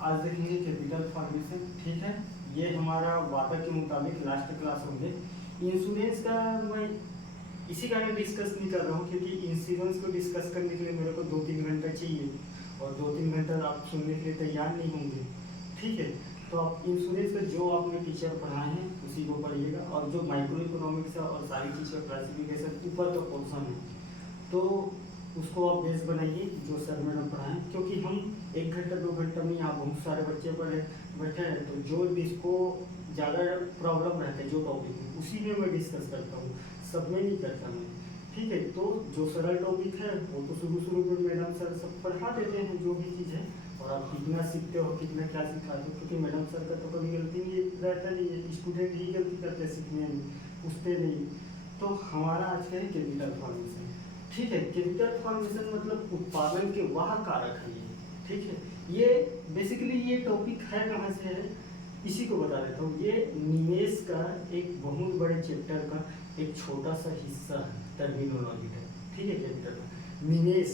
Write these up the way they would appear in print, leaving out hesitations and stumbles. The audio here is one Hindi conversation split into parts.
आज देखेंगे कैपिटल फॉर्मेशन। ठीक है, ये हमारा वादा के मुताबिक लास्ट क्लास होंगे। इंश्योरेंस का मैं इसी कारण डिस्कस नहीं कर रहा हूँ क्योंकि इंश्योरेंस को डिस्कस करने के लिए मेरे को 2-3 घंटा चाहिए और 2-3 घंटा आप सुनने के लिए तैयार नहीं होंगे। ठीक है, तो आप इंश्योरेंस का जो आपने टीचर पढ़ाए हैं उसी को पढ़िएगा और जो माइक्रो इकोनॉमिक्स है और सारी चीज़ का क्लासिफिकेशन ऊपर का पोर्शन है तो उसको आप बेस बनाइए जो सर मैडम पढ़ाएं, क्योंकि हम 1 घंटा 2 घंटा में यहाँ बहुत सारे बच्चे पढ़े बैठे हैं तो जो जिसको ज़्यादा प्रॉब्लम रहता है जो टॉपिक में उसी में मैं डिस्कस करता हूँ, सब में नहीं करता मैं। ठीक है, तो जो सरल टॉपिक है वो तो शुरू में मैडम सर सब पढ़ा देते हैं जो भी चीज़ है, और आप कितना सीखते हो कितना क्या सिखाते हो, क्योंकि मैडम सर का तो कभी गलती नहीं रहता, नहीं है स्टूडेंट ही गलती करते हैं सीखने में, पूछते नहीं। तो हमारा आज का है कैपिटल फॉर्मेशन। ठीक है, कैपिटल फॉर्मेशन मतलब उत्पादन के वह कारक है ये। ठीक है, ये बेसिकली ये टॉपिक है कहाँ से है इसी को बता देता हूँ। ये निवेश का एक बहुत बड़े चैप्टर का एक छोटा सा हिस्सा है, टर्मिनोलॉजी का। ठीक है, कैपिटल का निवेश,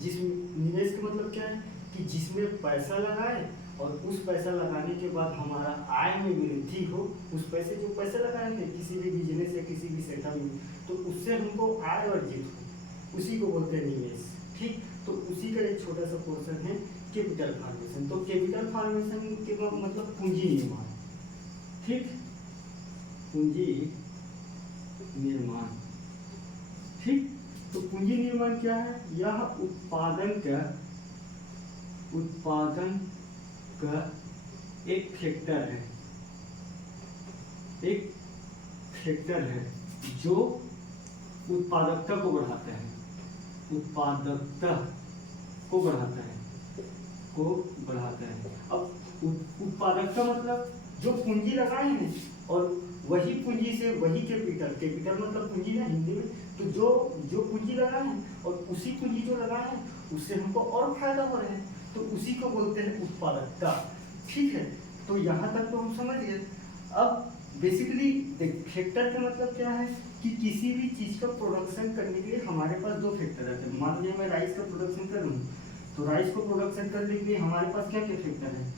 जिस निवेश का मतलब क्या है कि जिसमें पैसा लगाए और उस पैसा लगाने के बाद हमारा आय में वृद्धि हो, उस पैसे जो पैसा लगाएंगे किसी भी बिजनेस या किसी भी सेक्टर में तो उससे हमको आय अर्जित हो, उसी को बोलते हैं निवेश। ठीक, तो उसी का एक छोटा सा पोर्शन है कैपिटल फॉर्मेशन। तो कैपिटल फॉर्मेशन के मतलब पूंजी निर्माण। ठीक, पूंजी निर्माण। ठीक, तो पूंजी निर्माण क्या है? यह उत्पादन का एक फैक्टर है जो उत्पादकता को बढ़ाता है, अब उत्पादकता मतलब जो पूंजी लगाए हैं और वही पूंजी से वही कैपिटल मतलब पूंजी ना हिंदी में, तो जो पूंजी लगाए हैं और उसी पूंजी जो लगाए हैं उससे हमको और फायदा हो रहा है तो उसी को बोलते हैं उत्पादकता। ठीक है, तो यहाँ तक तो हम समझ गए। अब बेसिकली फैक्टर का मतलब क्या है कि किसी भी चीज़ का प्रोडक्शन करने के लिए हमारे पास दो फैक्टर रहते हैं। मान लीजिए मैं राइस का प्रोडक्शन कर लूँ तो राइस को प्रोडक्शन करने के लिए हमारे पास क्या क्या फैक्टर है,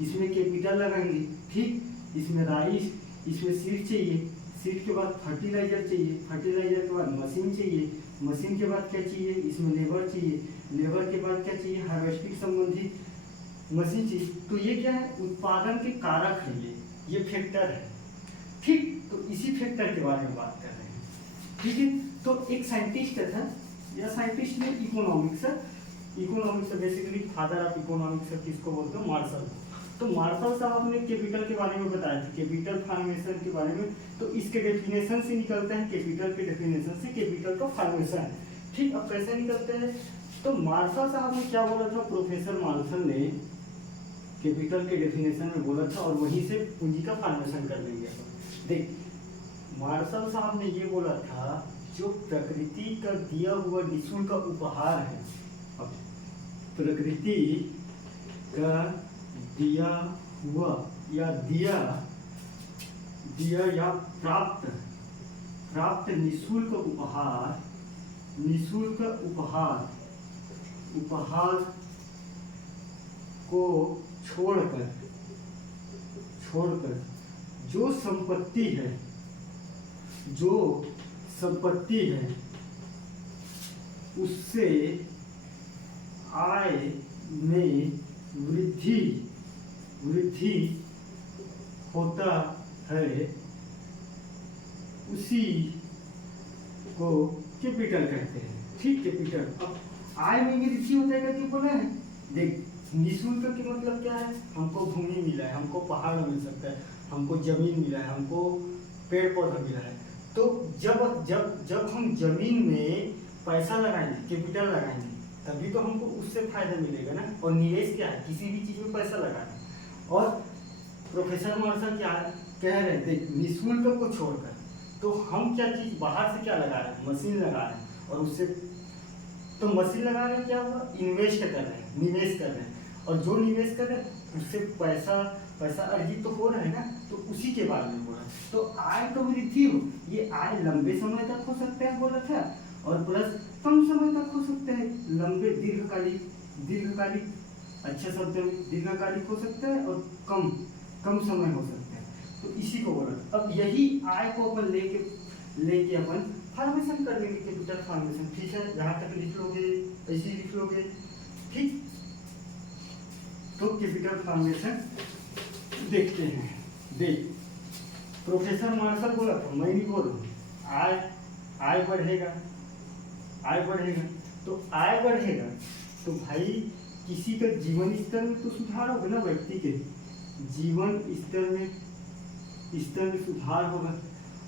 इसमें कैपिटल लगाएंगे। ठीक, इसमें राइस, इसमें सीड चाहिए, सीड के बाद फर्टिलाइजर चाहिए, फर्टिलाइजर के बाद मशीन चाहिए, मशीन के बाद क्या चाहिए, इसमें लेबर चाहिए, लेबर के बाद क्या चाहिए, हार्वेस्टिंग संबंधी मशीन चाहिए। तो ये क्या है, उत्पादन के कारक है, ये फैक्टर है। ठीक, तो इसी फैक्टर के बारे में बात कर रहे हैं। ठीक है, तो एक साइंटिस्ट था, यह साइंटिस्ट ने economics basically father of economics किसको बोलते हैं, मार्शल। तो मार्शल साहब ने कैपिटल के बारे में बताया था, कैपिटल फॉर्मेशन के बारे में। तो इसके डेफिनेशन से निकलते हैं, कैपिटल के डेफिनेशन से कैपिटल का फॉर्मेशन। ठीक, अब कैसे निकलते हैं, तो मार्शल साहब ने क्या बोला था, प्रोफेसर मार्शल ने कैपिटल के डेफिनेशन में बोला था और वहीं से पूंजी का फॉर्मेशन कर लेंगे। देख, मार्शल साहब ने ये बोला था जो प्रकृति का दिया हुआ निःशुल्क का उपहार है, अब प्रकृति का दिया हुआ या दिया या प्राप्त निःशुल्क उपहार को छोड़कर जो संपत्ति है उससे आय में वृद्धि होता है, उसी को कैपिटल कहते हैं। ठीक, कैपिटल। अब आय में वृद्धि होता है करके बोला है। देख, निःशुल्क के मतलब क्या है, हमको भूमि मिला है, हमको पहाड़ मिल सकता है, हमको जमीन मिला है, हमको पेड़ पौधा मिला है। तो जब हम जमीन में पैसा लगाएंगे, कैपिटल लगाएंगे, तभी तो हमको उससे फायदा मिलेगा ना। और निवेश क्या है, किसी भी चीज में पैसा लगाना। और प्रोफेसर मार्शल क्या कह रहे थे, निःशुल्क को छोड़कर तो हम क्या चीज बाहर से क्या लगा रहे हैं, मशीन लगा रहे हैं, और उससे तो मशीन लगा रहे हैं, क्या हुआ, इन्वेस्ट कर रहे हैं, निवेश कर रहे हैं, और जो निवेश कर रहे हैं उससे पैसा अर्जित तो हो रहा है ना, तो उसी के बारे में बोला। तो आय तो वृद्धि हो, ये आय लंबे समय तक हो सकता है बोला था, और प्लस कम समय तक हो सकता है, लंबे दीर्घकालिक अच्छे शब्द में दीर्घकालिक हो सकता है और कम कम समय हो सकता है, तो इसी को बोला। अब यही आय को अपन लेके अपन फॉर्मेशन कर लेंगे, कैपिटल फॉर्मेशन। ठीक है, जहाँ तक लिख लोगे ऐसे ही लिख लोगे। ठीक, तो कैपिटल फॉर्मेशन देखते हैं। देख, प्रोफेसर मार्शल बोला तो मैं नहीं बोल रहा हूँ। आय बढ़ेगा, आय बढ़ेगा, तो आय बढ़ेगा तो भाई किसी का जीवन स्तर में तो सुधार होगा ना, व्यक्ति के जीवन स्तर में सुधार होगा।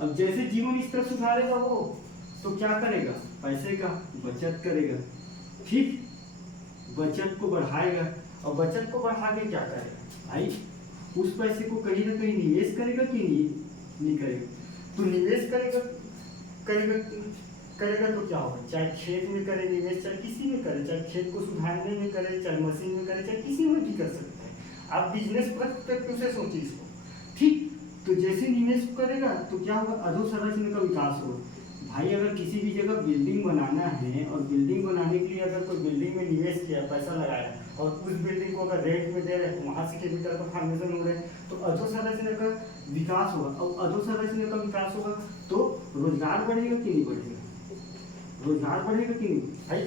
अब जैसे जीवन स्तर सुधारेगा वो, तो क्या करेगा, पैसे का बचत करेगा। ठीक, बचत को बढ़ाएगा, और बचत को बढ़ा के क्या करेगा भाई, उस पैसे को कहीं ना कहीं निवेश करेगा कि नहीं करेगा। तो निवेश करेगा तो क्या होगा, चाहे खेत में करे निवेश, चाहे किसी में करे, चाहे खेत को सुधारने में करे, चाहे मशीन में करे, चाहे किसी में भी कर सकते हैं। आप बिजनेस पर्सपेक्टिव से सोचिए इसको। ठीक, तो जैसे निवेश करेगा तो क्या होगा, अधोसंरचना का विकास होगा। भाई अगर किसी भी जगह बिल्डिंग बनाना है, और बिल्डिंग बनाने के लिए अगर कोई बिल्डिंग में निवेश किया, पैसा लगाया, और उस बिल्डिंग को अगर रेंट में दे रहे हैं, तो वहाँ से कैपिटल का फॉर्मेशन हो रहा है, तो अधोसंरचना का विकास होगा। और अधोसंरचना का विकास होगा तो रोजगार बढ़ेगा कि नहीं बढ़ेगा, रोजगार बढ़ेगा कि नहीं। भाई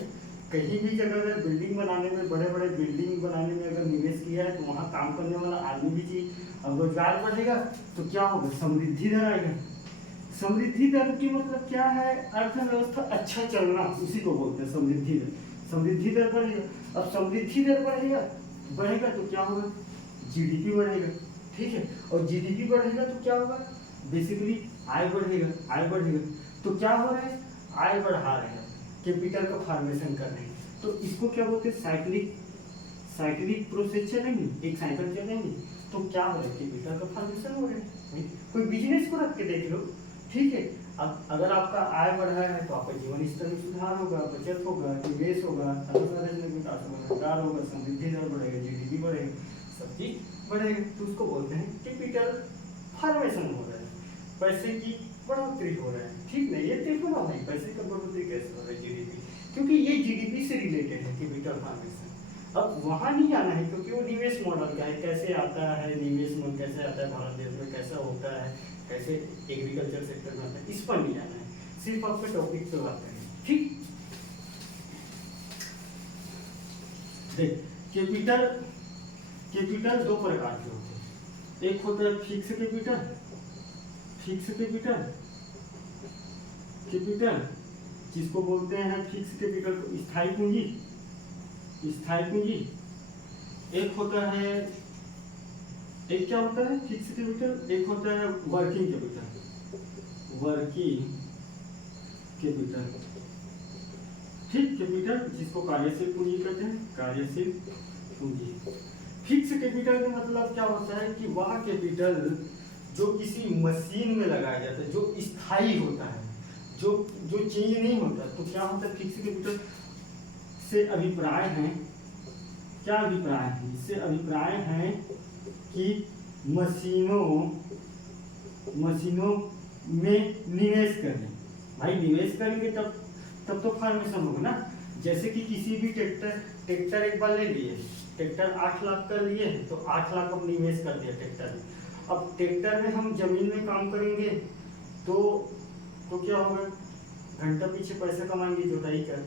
कहीं भी जगह अगर बिल्डिंग बनाने में, बड़े बड़े बिल्डिंग बनाने में अगर निवेश किया है, तो वहाँ काम करने वाला आदमी भी चाहिए। अब रोजगार बढ़ेगा तो क्या होगा, समृद्धि दर आएगा। समृद्धि दर की मतलब क्या है, अर्थव्यवस्था अच्छा चलना, उसी को बोलते हैं समृद्धि दर। समृद्धि दर बढ़ेगा। अब समृद्धि दर बढ़ेगा तो क्या होगा, जीडीपी बढ़ेगा। ठीक है, और जीडीपी बढ़ेगा तो क्या होगा, बेसिकली आय बढ़ेगा। तो क्या हो रहा है, आय बढ़ा रहे हैं, कैपिटल का फॉर्मेशन कर रहे हैं। तो इसको क्या बोलते हैं, साइक्लिक प्रोसेस चलेंगे, एक साइकिल चलेंगे, तो क्या हो रहा है, कैपिटल का फॉर्मेशन हो रहा है। कोई बिजनेस को रख के देख लो। ठीक है, अब अगर आपका आय बढ़ रहा है तो आपका जीवन स्तर में सुधार होगा, बचत होगा, निवेश होगा, अधोसंरचना में विकास होगा, रोजगार होगा, समृद्धि दर बढ़ेगा, जीडीपी बढ़ेगा, सब चीज बढ़ेगा। तो उसको बोलते हैं कैपिटल फॉर्मेशन हो रहा है, पैसे की बढ़ोतरी हो रहा है। ठीक नहीं, ये देखो ना भाई, पैसे का बढ़ोतरी कैसे हो रहा है, जीडीपी, क्योंकि ये जीडीपी से रिलेटेड है कैपिटल फॉर्मेशन। अब वहाँ नहीं जाना है, क्योंकि वो निवेश मॉडल का है, कैसे आता है निवेश में, कैसे आता है भारत देश में, कैसा होता है, कैसे एग्रीकल्चर सेक्टर में आता है, इस पर नहीं जाना है, सिर्फ आपके टॉपिक पे बात करें। ठीक, देख, कैपिटल दो प्रकार के होते हैं। एक होता है फिक्स कैपिटल, जिसको बोलते हैं फिक्स कैपिटल, स्थायी पूंजी। एक होता है, एक क्या होता है फिक्स कैपिटल, एक होता है वर्किंग कैपिटल। ठीक, कैपिटल जिसको कार्यशील पूंजी कहते हैं, कार्यशील पूंजी। फिक्स कैपिटल का मतलब क्या होता है कि वह कैपिटल जो किसी मशीन में लगाया जाता है, जो स्थायी होता है, जो चेंज नहीं होता, तो क्या होता है, फिक्स कैपिटल से अभिप्राय है, क्या अभिप्राय है, इससे अभिप्राय है कि मशीनों में निवेश करें। भाई निवेश करेंगे तब तो फॉर्मेशन होगा ना। जैसे कि किसी भी ट्रैक्टर एक बार ले लिए, ट्रैक्टर 8 लाख का लिए है, तो 8 लाख अब निवेश कर दिया ट्रैक्टर में। अब ट्रैक्टर में हम जमीन में काम करेंगे तो क्या होगा, घंटा पीछे पैसा कमाएंगे, जुताई कर,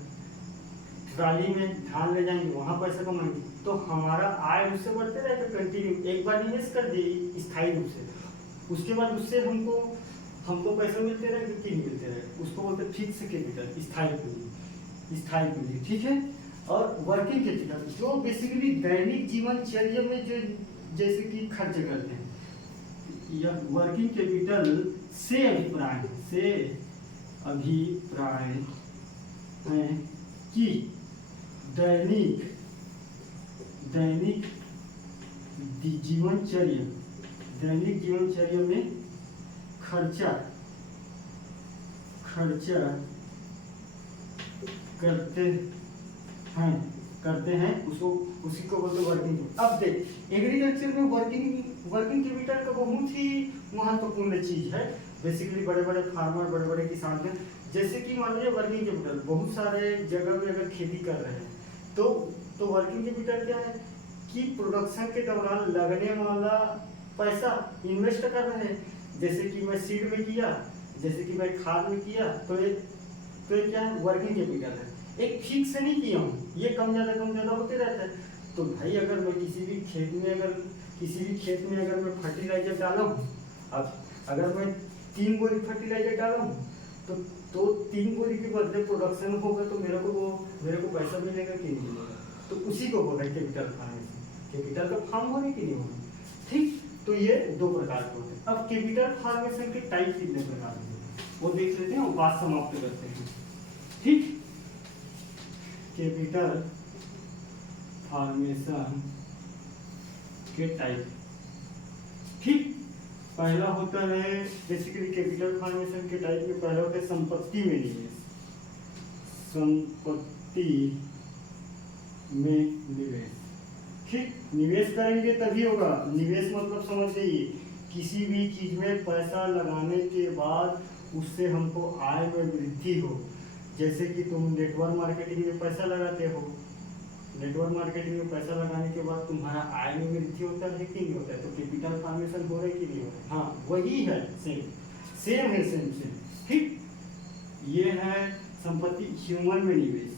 ट्राली में धान ले जाएंगे, वहाँ पैसा कमाएंगे, तो हमारा आय उससे बढ़ते रहेगा कंटिन्यू। एक बार निवेश कर दिए स्थायी रूप से, उसके बाद उससे हमको पैसा मिलते रहेगा कि नहीं मिलते रहेगा, उसको बोलते हैं फिक्स कैपिटल, स्थायी पूंजी। ठीक है, और वर्किंग कैपिटल जो बेसिकली दैनिक जीवनचर्या में जो जैसे कि खर्च करते हैं, यह वर्किंग कैपिटल से अभिप्राय है कि दैनिक जीवनचर्या में खर्चा करते हैं उसी को बोलते वर्किंग। अब देख, एग्रीकल्चर में वर्किंग कैपिटल का बहुत ही महत्वपूर्ण चीज है। बेसिकली बड़े बड़े फार्मर, बड़े बड़े किसान हैं, जैसे कि मान लीजिए वर्किंग कैपिटल, बहुत सारे जगह में अगर खेती कर रहे हैं तो वर्किंग कैपिटल क्या है, कि प्रोडक्शन के दौरान लगने वाला पैसा इन्वेस्ट कर रहे हैं। जैसे कि मैं सीड में किया, जैसे कि मैं खाद में किया, तो ये क्या है, वर्किंग कैपिटल है। एक फिक्स नहीं किया हूँ, ये कम ज़्यादा होते रहता है। तो भाई अगर मैं किसी भी खेत में अगर मैं फर्टिलाइजर डाला हूँ, अब अगर मैं 3 बोरी फर्टिलाइजर डाला हूँ, तो 3 बोरी के बदले प्रोडक्शन होगा, तो मेरे को पैसा मिलेगा कि नहीं मिलेगा। तो उसी को बोलते हैं कैपिटल फार्मेशन। कैपिटल का फार्म होने की नहीं होने, ठीक। तो ये 2 प्रकार के होते हैं। अब कैपिटल फार्मेशन के टाइप कितने प्रकार के हैं वो देख लेते हैं और बात समाप्त करते हैं, ठीक। कैपिटल फार्मेशन के टाइप, ठीक। पहला होता है बेसिकली कैपिटल फार्मेशन के टाइप में पहला होता है संपत्ति में निवेश। संपत्ति में निवेश, ठीक। निवेश करेंगे तभी होगा। निवेश मतलब समझ जाइए, किसी भी चीज में पैसा लगाने के बाद उससे हमको आय में वृद्धि हो। जैसे कि तुम नेटवर्क मार्केटिंग में पैसा लगाते हो, नेटवर्क मार्केटिंग में पैसा लगाने के बाद तुम्हारा आय में वृद्धि होता है कि नहीं होता है। तो कैपिटल फार्मेशन हो रहा है कि नहीं हो रहा है। हाँ वही है, सेम है, ठीक। ये है संपत्ति। ह्यूमन में निवेश,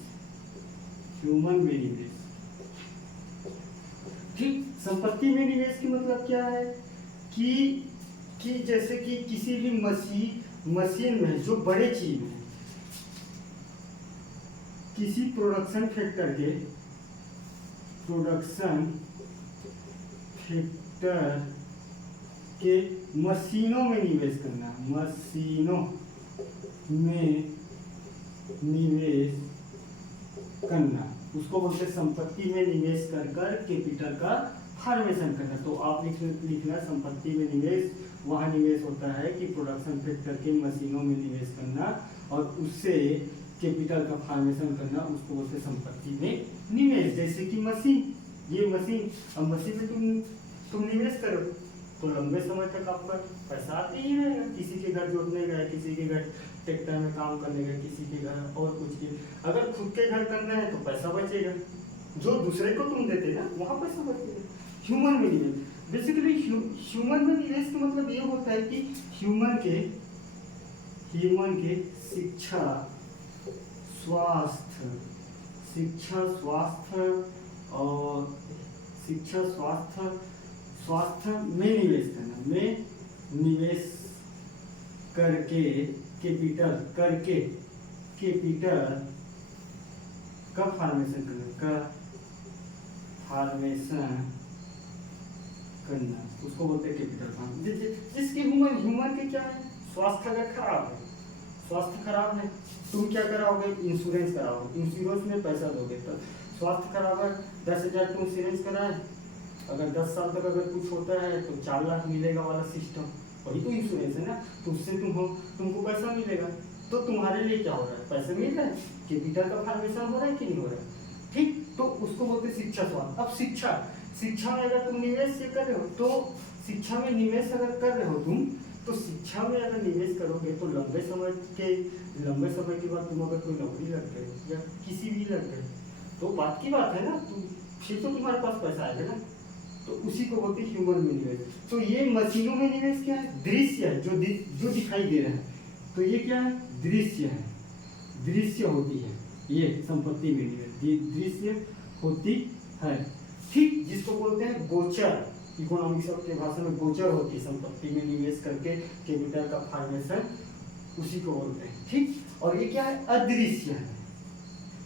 ठीक। संपत्ति में निवेश की मतलब क्या है कि जैसे कि किसी भी मशीन में जो बड़े चीज में, किसी प्रोडक्शन फैक्टर के मशीनों में निवेश करना, मशीनों में निवेश करना, उसको बोलते हैं संपत्ति में निवेश कर कैपिटल का फार्मेशन करना। तो आप लिखना संपत्ति में निवेश, वहाँ निवेश होता है कि प्रोडक्शन फैक्टर के मशीनों में निवेश करना और उससे कैपिटल का फार्मेशन करना, उसको बोलते संपत्ति में निवेश। जैसे कि मशीन, ये मशीन, अब मशीन में तुम निवेश करो तो लंबे समय तक आपका पैसा आते ही रहेगा। किसी के घर जोड़ने गए, किसी के घर ट्रैक्टर में काम करने गए, किसी के घर और कुछ के, अगर खुद के घर करना है तो पैसा बचेगा, जो दूसरे को तुम देते ना वहाँ पैसा बचेगा। ह्यूमन में निवेश, बेसिकली ह्यूमन में निवेश का मतलब ये होता है कि ह्यूमन के शिक्षा, स्वास्थ्य में निवेश करना, में निवेश करके कैपिटल का फार्मेशन करना, उसको बोलते हैं कैपिटल फार्मेशन। जिसकी ह्यूमन के क्या है, स्वास्थ्य अगर खराब है, तुम क्या कराओगे, इंश्योरेंस कराओगे, इंश्योरेंस में पैसा दोगे। तो स्वास्थ्य खराब है, 10,000 तुम इंश्योरेंस कराए, अगर 10 साल तक अगर कुछ होता है तो 4 लाख मिलेगा वाला सिस्टम, वही तो इंश्योरेंस है ना। तो उससे तुमको पैसा मिलेगा। तो तुम्हारे लिए क्या हो रहा है, पैसा मिल रहा है, कैपिटल का फार्मेशन हो रहा है कि नहीं हो रहा है, ठीक। तो उसको बोलते हैं शिक्षा स्वास्थ्य। अब शिक्षा में अगर तुम निवेश कर रहे हो, तो शिक्षा में निवेश अगर कर रहे हो तुम, तो शिक्षा में अगर निवेश करोगे तो लंबे समय के बाद तुम अगर कोई नौकरी लग गए या किसी भी लग गए तो बात की बात है ना, फिर तो तुम्हारे पास पैसा आएगा ना। तो उसी को बोलते हैं ह्यूमन में निवेश। तो ये मशीनों में निवेश क्या है, दृश्य है, जो दिखाई दे रहा है। तो ये क्या है, दृश्य होती है ये संपत्ति में निवेश, दृश्य होती है, ठीक। जिसको बोलते हैं गोचर, इकोनॉमिक्स के भाषा में गोचर होती है संपत्ति में निवेश करके कैपिटल का फार्मेशन, उसी को बोलते हैं, ठीक। और ये क्या है, अदृश्य है,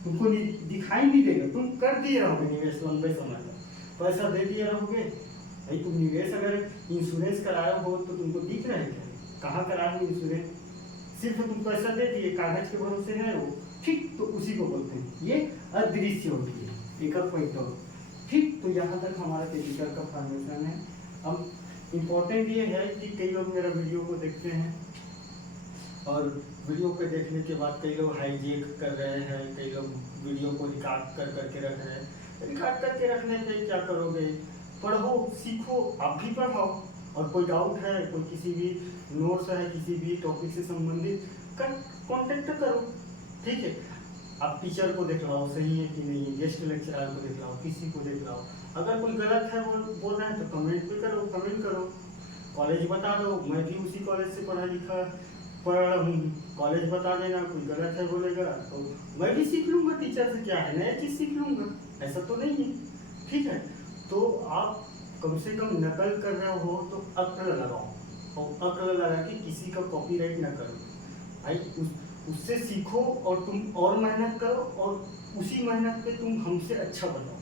तुमको दिखाई नहीं देगा, तुम कर दिए रहोगे निवेश लंबे समय तक, पैसा दे दिए रहोगे। भाई तुम निवेश अगर इंश्योरेंस कराया हो तो तुमको दिख रहा है क्या, कहाँ कराया हो इंश्योरेंस, सिर्फ तुम पैसा दे दिए, कागज के भरोसे है वो, ठीक। तो उसी को बोलते हैं, ये अदृश्य होती है, एक पॉइंट और, ठीक। तो यहाँ तक हमारा कैपिटल का फार्मेशन है। अब इम्पोर्टेंट ये है कि कई लोग मेरा वीडियो को देखते हैं और वीडियो को देखने के बाद कई लोग हाईजेक कर रहे हैं, कई लोग वीडियो को रिकॉर्ड करके रख रहे हैं। रिकॉर्ड करके रखने से क्या करोगे, पढ़ो, सीखो, आप भी पढ़ाओ, और कोई डाउट है, कोई किसी भी नोट्स है, किसी भी टॉपिक से संबंधित कॉन्टेक्ट करो, ठीक है। आप टीचर को देख लाओ सही है कि नहीं, गेस्ट लेक्चरर को देख लाओ, किसी को देख लाओ। अगर कोई गलत है बोल रहा है तो कमेंट पे करो, कमेंट करो, कॉलेज बता दो, मैं भी उसी कॉलेज से पढ़ रहा हूँ, कॉलेज बता देना, कोई गलत है बोलेगा तो मैं भी सीख लूँगा, टीचर से क्या है, नया चीज़ सीख लूँगा, ऐसा तो नहीं है। ठीक है, तो आप कम से कम नकल कर रहे हो तो अक्ल लगाओ, और अक्ल लगा के किसी का कॉपीराइट ना करो भाई, उससे सीखो और तुम और मेहनत करो, और उसी मेहनत पे तुम हमसे अच्छा बनाओ।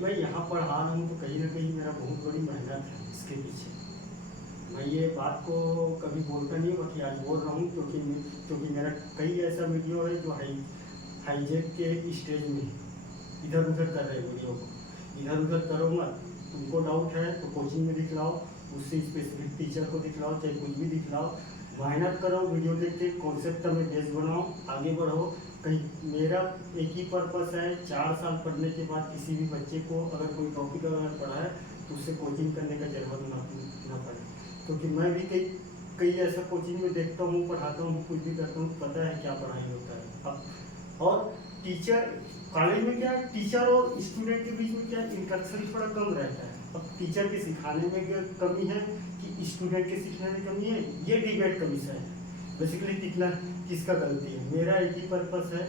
भाई यहाँ पढ़ा रहा हूँ तो कहीं ना कहीं मेरा बहुत बड़ी मेहनत है इसके पीछे। मैं ये बात को कभी बोलता नहीं हूँ, बाकी आज बोल रहा हूँ क्योंकि मेरा कई ऐसा वीडियो है जो हाईजेक के स्टेज में इधर उधर कर रहे वीडियो को, इधर उधर करो मत। तुमको डाउट है तो कोचिंग में दिखलाओ, उससे स्पेसिफिक टीचर को दिखलाओ, चाहे कुछ भी दिखलाओ, मेहनत करो, वीडियो देख के कॉन्सेप्ट में बेस बनाओ, आगे बढ़ो। कहीं मेरा एक ही पर्पस है, 4 साल पढ़ने के बाद किसी भी बच्चे को अगर कोई टॉपिक अगर पढ़ा है तो उससे कोचिंग करने का जरूरत ना पड़े, क्योंकि मैं भी कई ऐसा कोचिंग में देखता हूँ, पढ़ाता हूँ, कुछ भी करता हूँ, पता है क्या पढ़ाई होता है। अब और टीचर कॉलेज में क्या है, टीचर और स्टूडेंट के बीच में क्या इंटरेक्शन थोड़ा कम रहता है। अब टीचर के सिखाने में क्या कमी है कि स्टूडेंट के सीखने में कमी है, ये डिबेट का विषय है। बेसिकली किसका गलती है, मेरा एक ही पर्पस है,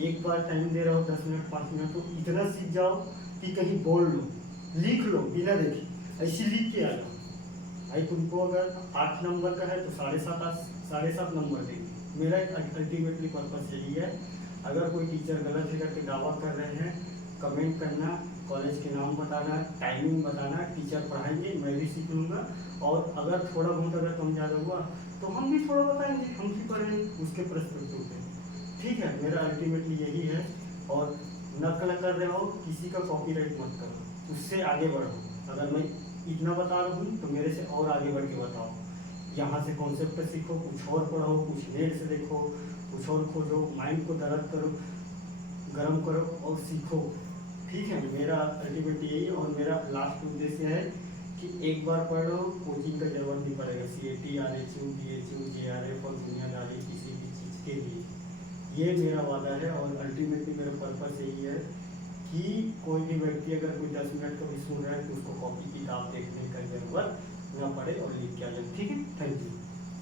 एक बार टाइम दे रहा हूँ 10 मिनट 5 मिनट, तो इतना सीख जाओ कि कहीं बोल लो, लिख लो बिना देखे, ऐसी लिख के आ जाओ। भाई तुमको अगर 8 नंबर का है तो 7.5 नंबर देंगे। मेरा अल्टीमेटली पर्पस यही है। अगर कोई टीचर गलत है करके दावा कर रहे हैं, कमेंट करना, कॉलेज के नाम बताना, टाइमिंग बताना, टीचर पढ़ाएंगे, मैं भी सीख लूँगा, और अगर थोड़ा बहुत अगर कम ज़्यादा हुआ तो हम भी थोड़ा बताएंगे, हम भी पढ़ेंगे उसके पर्सपेक्टिव पे। ठीक है, मेरा अल्टीमेटली यही है। और नकल कर रहे हो, किसी का कॉपीराइट मत करो, उससे आगे बढ़ो। अगर मैं इतना बता रहा हूँ तो मेरे से और आगे बढ़ के बताओ, यहाँ से कॉन्सेप्ट सीखो, कुछ और पढ़ो, कुछ नेट से देखो, कुछ और खोजो, माइंड को दर्द करो, गर्म करो और सीखो। ठीक है, मेरा अल्टीमेट यही है। और मेरा लास्ट उद्देश्य है कि एक बार पढ़ लो, कोचिंग का जरूरत नहीं पड़ेगा, CAT, RHU, BHU, JRF और दुनियादारी किसी भी चीज़ के लिए, ये मेरा वादा है। और अल्टीमेटली मेरा पर्पस यही है कि कोई भी व्यक्ति अगर कोई 10 मिनट का भी सुन रहा है तो उसको कॉपी किताब देखने का जरूरत ना पड़े और लिख के आ जाए। ठीक है, थैंक यू।